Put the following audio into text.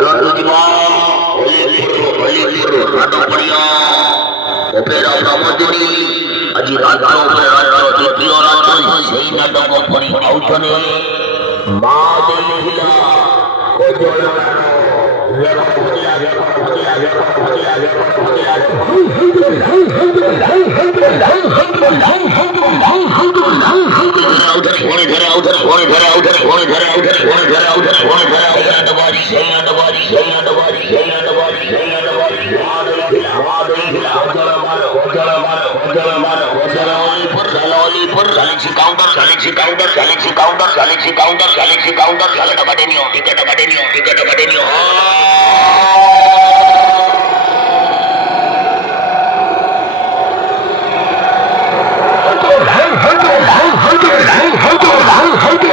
ચાલો તુજમાં હોલીપુર રાતો પડ્યો ઓપેરા પ્રમોદની હજી રાતો ત્રીજો રાતો સહી નાટકો ફરી આવતો ને મા દેવીલા Hold on.